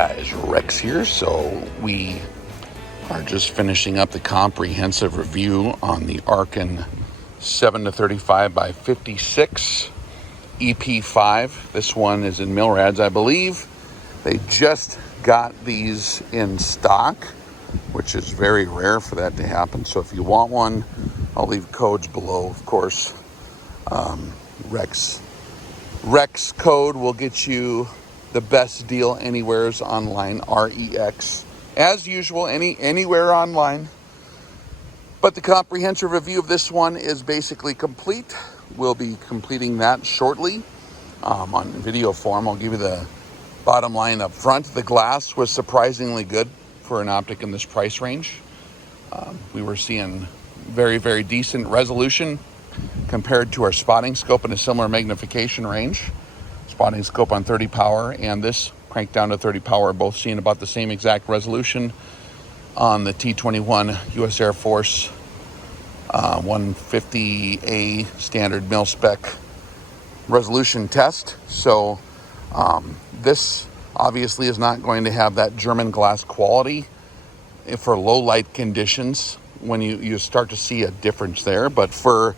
guys, Rex here. So we are just finishing up the comprehensive review on the Arken 7-35 by 56 EP5. This one is in Milrads, I believe. They just got these in stock, which is very rare for that to happen. So if you want one, I'll leave codes below, of course. Rex code will get you the best deal anywheres online, REX. As usual, anywhere online. But the comprehensive review of this one is basically complete. We'll be completing that shortly on video form. I'll give you the bottom line up front. The glass was surprisingly good for an optic in this price range. We were seeing very, very decent resolution compared to our spotting scope in a similar magnification range. Spotting scope on 30 power and this cranked down to 30 power, both seeing about the same exact resolution on the T21 US Air Force 150A standard mil spec resolution test. So this obviously is not going to have that German glass quality for low light conditions when you start to see a difference there. But for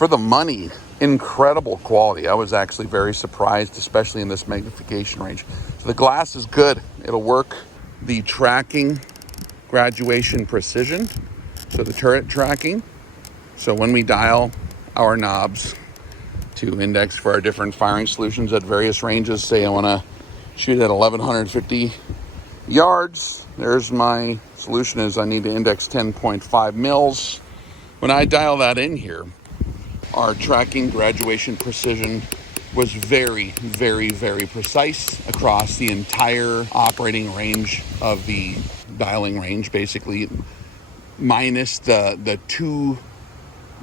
the money, incredible quality. I was actually very surprised, especially in this magnification range. So the glass is good. It'll work. The tracking, graduation precision, so the turret tracking. So when we dial our knobs to index for our different firing solutions at various ranges, say I want to shoot at 1150 yards, there's my solution is I need to index 10.5 mils. When I dial that in here, our tracking graduation precision was very, very, very precise across the entire operating range of the dialing range, basically minus the 2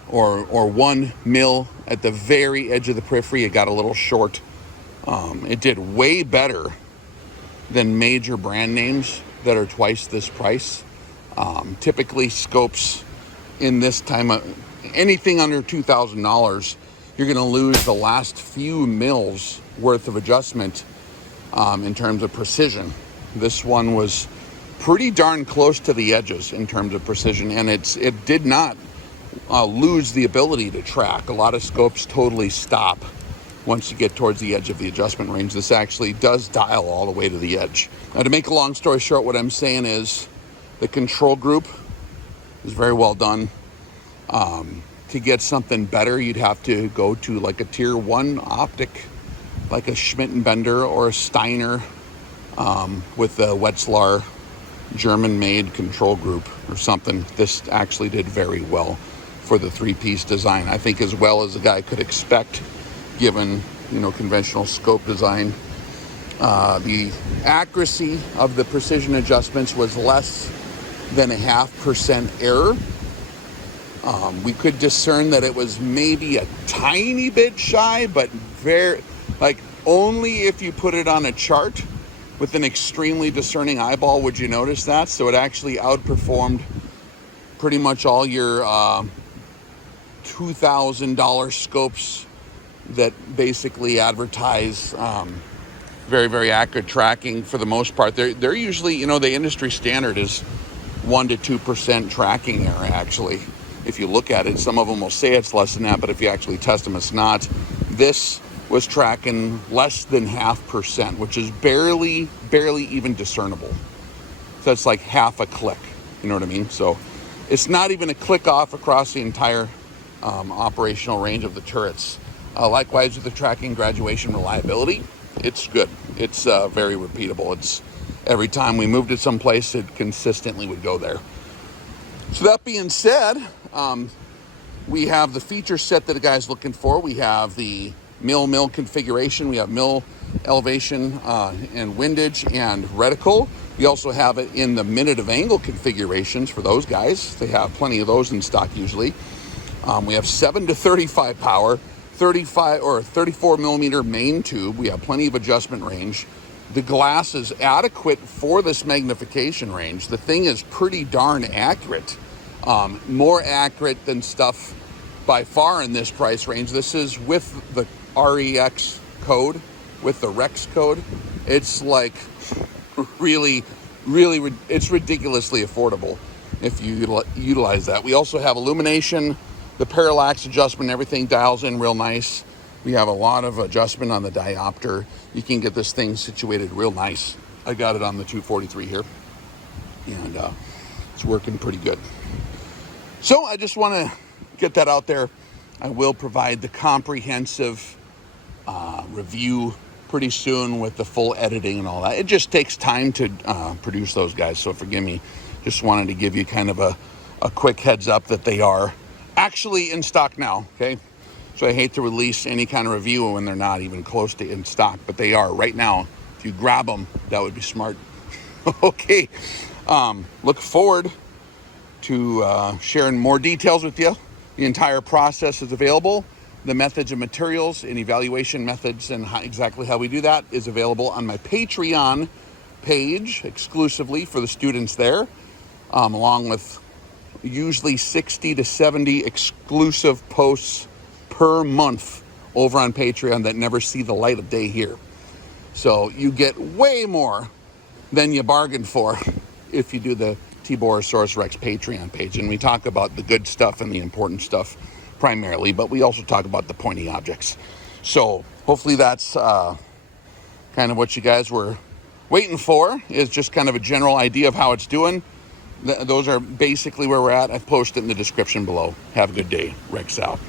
or 1 mil at the very edge of the periphery. It got a little short. It did way better than major brand names that are twice this price. Typically scopes in this time of anything under $2,000, you're going to lose the last few mils worth of adjustment in terms of precision. This one was pretty darn close to the edges in terms of precision, and it did not lose the ability to track. A lot of scopes totally stop once you get towards the edge of the adjustment range. This actually does dial all the way to the edge. Now, to make a long story short, what I'm saying is the control group is very well done. To get something better, you'd have to go to like a tier 1 optic, like a Schmidt & Bender or a Steiner with the Wetzlar German-made control group or something. This actually did very well for the 3-piece design, I think, as well as a guy could expect given, conventional scope design. The accuracy of the precision adjustments was less than 0.5% error. We could discern that it was maybe a tiny bit shy, but only if you put it on a chart with an extremely discerning eyeball would you notice that. So it actually outperformed pretty much all your $2,000 scopes that basically advertise very, very accurate tracking for the most part. They're usually, the industry standard is 1 to 2% tracking error, actually. If you look at it, some of them will say it's less than that, but if you actually test them, it's not. This was tracking less than 0.5%, which is barely even discernible. So it's like half a click, you know what I mean? So it's not even a click off across the entire operational range of the turrets. Likewise with the tracking graduation reliability, it's good. It's very repeatable. It's every time we moved it someplace, it consistently would go there. So that being said, we have the feature set that a guy's looking for. We have the mil configuration. We have mil elevation and windage and reticle. We also have it in the minute of angle configurations for those guys. They have plenty of those in stock usually. We have 7-35 power, 35 or 34 millimeter main tube. We have plenty of adjustment range. The glass is adequate for this magnification range. The thing is pretty darn accurate. More accurate than stuff by far in this price range. This is with the REX code, with the Rex code. It's like really, it's ridiculously affordable if you utilize that. We also have illumination, the parallax adjustment, everything dials in real nice. We have a lot of adjustment on the diopter. You can get this thing situated real nice. I got it on the 243 here, and it's working pretty good. So I just want to get that out there. I will provide the comprehensive review pretty soon with the full editing and all that. It just takes time to produce those guys, so forgive me. Just wanted to give you kind of a quick heads up that they are actually in stock now, okay? So I hate to release any kind of review when they're not even close to in stock, but they are right now. If you grab them, that would be smart. Okay, look forward to sharing more details with you. The entire process is available. The methods and materials and evaluation methods and exactly how we do that is available on my Patreon page exclusively for the students there, along with usually 60 to 70 exclusive posts per month over on Patreon that never see the light of day here. So you get way more than you bargained for if you do the TiborasaurusRex Patreon page. And we talk about the good stuff and the important stuff primarily, but we also talk about the pointy objects. So hopefully that's kind of what you guys were waiting for, is just kind of a general idea of how it's doing. Those are basically where we're at. I've posted in the description below. Have a good day. Rex out.